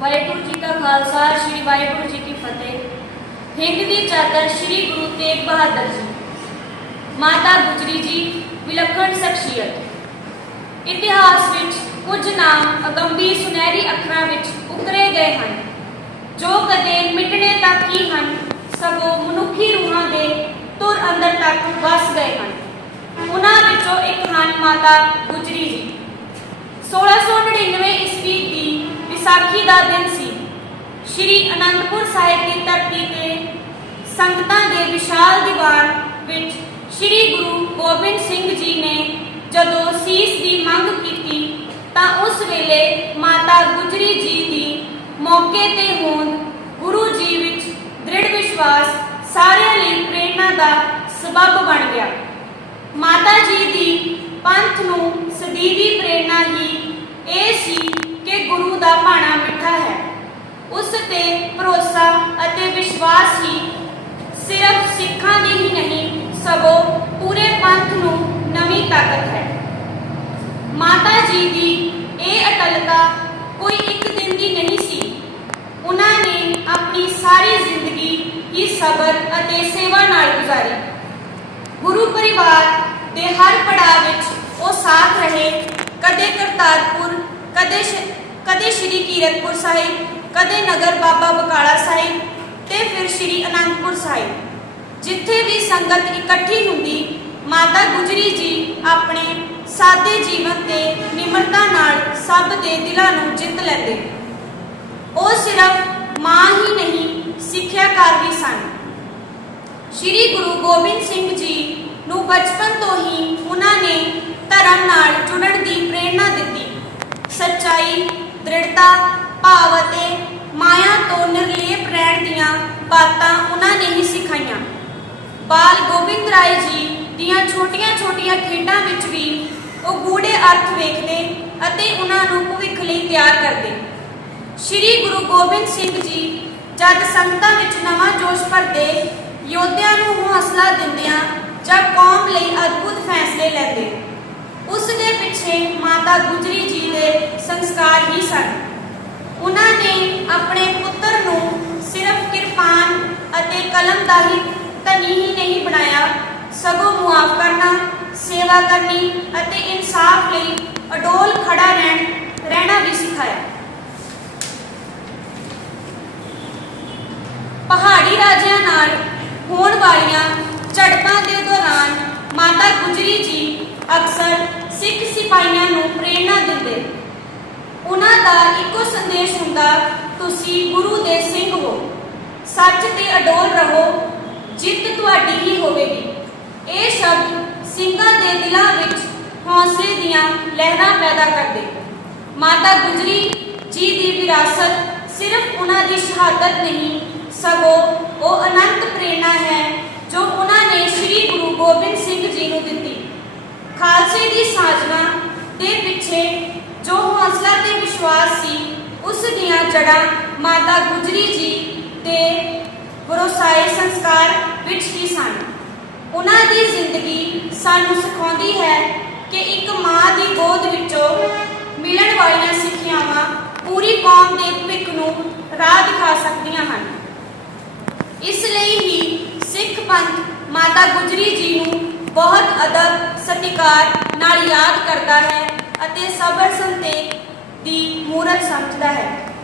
ਵਾਹਿਗੁਰੂ ਜੀ ਕਾ ਖਾਲਸਾ, ਸ੍ਰੀ ਵਾਹਿਗੁਰੂ ਜੀ ਕੀ ਫਤਿਹ। ਹਿੰਦ ਦੀ ਚਾਦਰ ਸ੍ਰੀ ਗੁਰੂ ਤੇਗ ਬਹਾਦਰ ਜੀ, ਮਾਤਾ ਗੁਜਰੀ ਜੀ ਵਿਲੱਖਣ ਸ਼ਖਸੀਅਤ। ਇਤਿਹਾਸ ਵਿੱਚ ਕੁਝ ਨਾਮ ਅਗੰਭੀ ਸੁਨਹਿਰੀ ਅੱਖਰਾਂ ਵਿੱਚ ਉਕਰੇ ਗਏ ਹਨ, ਜੋ ਕਦੇ ਮਿਟਣੇ ਤੱਕ ਹੀ ਹਨ, ਸਗੋਂ ਮਨੁੱਖੀ ਰੂਹਾਂ ਦੇ ਤੁਰ ਅੰਦਰ ਤੱਕ ਵਸ ਗਏ ਹਨ। ਉਹਨਾਂ ਵਿੱਚੋਂ ਇੱਕ ਹਨ ਮਾਤਾ ਗੁਜਰੀ ਜੀ। 1699 ਈਸਵੀ ਦੀ ਵਿਸਾਖੀ ਦਾ ਦਿਨ ਸੀ। ਸ਼੍ਰੀ ਅਨੰਦਪੁਰ ਸਾਹਿਬ ਦੀ ਧਰਤੀ ਤੇ ਸੰਗਤਾਂ ਦੇ ਵਿਸ਼ਾਲ ਦੀਵਾਨ ਵਿੱਚ ਸ਼੍ਰੀ ਗੁਰੂ ਗੋਬਿੰਦ ਸਿੰਘ ਜੀ ਨੇ ਜਦੋਂ ਸੀਸ ਦੀ ਮੰਗ ਕੀਤੀ ਤਾਂ ਉਸ ਵੇਲੇ ਮਾਤਾ ਗੁਜਰੀ ਜੀ ਦੀ ਮੌਕੇ ਤੇ ਹੋਂਦ ਗੁਰੂ ਜੀ ਵਿੱਚ ਦ੍ਰਿੜ ਵਿਸ਼ਵਾਸ ਸਾਰਿਆਂ ਲਈ ਪ੍ਰੇਰਣਾ ਦਾ ਸਬਬ ਬਣ ਗਿਆ। ਮਾਤਾ ਜੀ ਦੀ ਪੰਥ ਨੂੰ ਸਦੀਵੀ ਪ੍ਰੇਰਣਾ ਹੀ ਇਹ ਸੀ ਗੁਰੂ ਦਾ ਭਾਣਾ ਮਿੱਠਾ ਹੈ। ਉਸ ਤੇ ਭਰੋਸਾ ਅਤੇ ਵਿਸ਼ਵਾਸ ਹੀ ਸਿਰਫ ਸਿੱਖਾਂ ਦੀ ਹੀ ਨਹੀਂ, ਸਗੋਂ ਪੂਰੇ ਪੰਥ ਨੂੰ ਨਵੀਂ ਤਾਕਤ ਹੈ। ਮਾਤਾ ਜੀ ਦੀ ਇਹ ਅਟਲਤਾ ਕੋਈ ਇੱਕ ਦਿਨ ਦੀ ਨਹੀਂ ਸੀ। ਉਹਨਾਂ ਨੇ ਆਪਣੀ ਸਾਰੀ ਜ਼ਿੰਦਗੀ ਹੀ ਸਬਰ ਅਤੇ ਸੇਵਾ ਨਾਲ ਗੁਜ਼ਾਰੀ। ਗੁਰੂ ਪਰਿਵਾਰ ਦੇ ਹਰ ਪੜਾਅ ਵਿੱਚ ਉਹ ਸਾਥ ਰਹੇ। ਕਦੇ ਕਰਤਾਰਪੁਰ, ਕਦੇ ਕਦੇ ਸ਼੍ਰੀ ਕੀਰਤਪੁਰ ਸਾਹਿਬ, ਕਦੇ ਨਗਰ ਬਾਬਾ ਬਕਾਲਾ ਸਾਹਿਬ ਤੇ ਫਿਰ ਸ਼੍ਰੀ ਅਨੰਦਪੁਰ ਸਾਹਿਬ। ਜਿੱਥੇ ਵੀ ਸੰਗਤ ਇਕੱਠੀ ਹੁੰਦੀ, ਮਾਤਾ ਗੁਜਰੀ ਜੀ ਆਪਣੇ ਸਾਦੇ ਜੀਵਨ ਤੇ ਨਿਮਰਤਾ ਨਾਲ ਸਭ ਦੇ ਦਿਲਾਂ ਨੂੰ ਜਿੱਤ ਲੈਂਦੇ। ਉਹ ਸਿਰਫ ਮਾਂ ਹੀ ਨਹੀਂ, ਸਿੱਖਿਆਕਾਰ ਵੀ ਸਨ। ਸ਼੍ਰੀ ਗੁਰੂ ਗੋਬਿੰਦ ਸਿੰਘ ਜੀ ਨੂੰ ਬਚਪਨ ਤੋਂ ਹੀ ਉਹਨਾਂ ਨੇ ਧਰਮ ਨਾਲ ਜੁੜਨ ਦੀ ਪ੍ਰੇਰਣਾ ਦਿੱਤੀ ਸੱਚਾਈ ਦ੍ਰਿੜਤਾ ਭਾਵ ਅਤੇ ਮਾਇਆ ਤੋਂ ਨਿਰਲੇਪ ਰਹਿਣ ਦੀਆਂ ਬਾਤਾਂ ਉਹਨਾਂ ਨੇ ਹੀ ਸਿਖਾਈਆਂ। ਬਾਲ ਗੋਬਿੰਦ ਰਾਏ ਜੀ ਦੀਆਂ ਛੋਟੀਆਂ-ਛੋਟੀਆਂ ਖੇਡਾਂ ਵਿੱਚ ਵੀ ਉਹ ਗੂੜੇ ਅਰਥ ਵੇਖਦੇ ਅਤੇ ਉਹਨਾਂ ਨੂੰ ਭਵਿੱਖ ਲਈ ਤਿਆਰ ਕਰਦੇ। ਸ਼੍ਰੀ ਗੁਰੂ ਗੋਬਿੰਦ ਸਿੰਘ ਜੀ ਜਦ ਸੰਗਤਾਂ ਵਿੱਚ ਨਵਾਂ ਜੋਸ਼ ਭਰਦੇ, ਯੋਧਿਆਂ ਨੂੰ ਹੌਸਲਾ ਦਿੰਦਿਆਂ ਜਾਂ ਕੌਮ ਲਈ ਅਦਭੁਤ ਫੈਸਲੇ ਲੈਂਦੇ। ਉਸ ਦੇ ਪਿੱਛੇ ਮਾਤਾ ਗੁਜਰੀ ਜੀ ਦੇ ਸੰਸਕਾਰ ਹੀ ਸਨ। ਉਹਨਾਂ ਨੇ ਆਪਣੇ ਪੁੱਤਰ ਨੂੰ ਸਿਰਫ ਕਿਰਪਾਨ ਅਤੇ ਕਲਮ ਦਾ ਹੀ ਧਨੀ ਹੀ ਨਹੀਂ ਬਣਾਇਆ। ਸਗੋਂ ਮੁਆਫ ਕਰਨਾ, ਸੇਵਾ ਕਰਨੀ ਅਤੇ ਇਨਸਾਫ ਲਈ ਅਡੋਲ ਖੜਾ ਰਹਿਣ, ਰਹਿਣਾ ਵੀ ਸਿਖਾਇਆ। ਪਹਾੜੀ ਰਾਜਿਆਂ ਨਾਲ ਹੋਣ ਵਾਲੀਆਂ ਝੜਪਾਂ ਦੇ ਦੌਰਾਨ ਮਾਤਾ ਗੁਜਰੀ ਜੀ ਅਕਸਰ ਸਿੱਖ ਸਿਪਾਹੀਆਂ ਨੂੰ ਪ੍ਰੇਰਣਾ ਦਿੰਦੇ। ਉਹਨਾਂ ਦਾ ਇੱਕੋ ਸੰਦੇਸ਼ ਹੁੰਦਾ, ਤੁਸੀਂ ਗੁਰੂ ਦੇ ਸਿੰਘ ਹੋ। ਸੱਚ ਤੇ ਅਡੋਲ ਰਹੋ। ਜਿੱਤ ਤੁਹਾਡੀ ਹੀ ਹੋਵੇਗੀ। ਇਹ ਸ਼ਬਦ ਸਿੰਘਾਂ ਦੇ ਦਿਲਾਂ ਵਿੱਚ ਹੌਸਲੇ ਦੀਆਂ ਲਹਿਰਾਂ ਪੈਦਾ ਕਰਦੇ। ਮਾਤਾ ਗੁਜਰੀ ਜੀ ਦੀ ਵਿਰਾਸਤ ਸਿਰਫ ਉਹਨਾਂ ਦੀ ਸ਼ਹਾਦਤ ਨਹੀਂ ਸਗੋਂ ਉਹ ਅਨੰਤ ਪ੍ਰੇਰਣਾ ਹੈ ਜੋ ਉਹਨਾਂ ਨੇ ਸ੍ਰੀ ਗੁਰੂ ਗੋਬਿੰਦ ਸਿੰਘ ਜੀ ਨੂੰ ਦਿੱਤੀ ਖਾਲਸੇ ਦੀ ਸਾਜਨਾ ਦੇ ਪਿੱਛੇ ਜੋ ਹੌਸਲਾ ਤੇ ਵਿਸ਼ਵਾਸ ਸੀ ਉਸ ਦੀਆਂ ਜੜ੍ਹਾਂ ਮਾਤਾ ਗੁਜਰੀ ਜੀ ਦੇ ਵਰੋਸਾਏ ਸੰਸਕਾਰ ਵਿੱਚ ਹੀ ਸਨ। ਉਹਨਾਂ ਦੀ ਜ਼ਿੰਦਗੀ ਸਾਨੂੰ ਸਿਖਾਉਂਦੀ ਹੈ ਕਿ ਇੱਕ ਮਾਂ ਦੀ ਗੋਦ ਵਿੱਚੋਂ ਮਿਲਣ ਵਾਲੀਆਂ ਸਿੱਖਿਆਵਾਂ ਪੂਰੀ ਕੌਮ ਦੇ ਭਵਿੱਖ ਨੂੰ ਰਾਹ ਦਿਖਾ ਸਕਦੀਆਂ ਹਨ। ਇਸ ਲਈ ਹੀ ਸਿੱਖ ਪੰਥ ਮਾਤਾ ਗੁਜਰੀ ਜੀ ਨੂੰ ਬਹੁਤ ਅਦਬ, ਸਤਿਕਾਰ ਨਾਲ ਯਾਦ ਕਰਦਾ ਹੈ ਅਤੇ ਸਬਰ ਸੰਤੇਖ ਦੀ ਮੂਰਤ ਸਮਝਦਾ ਹੈ।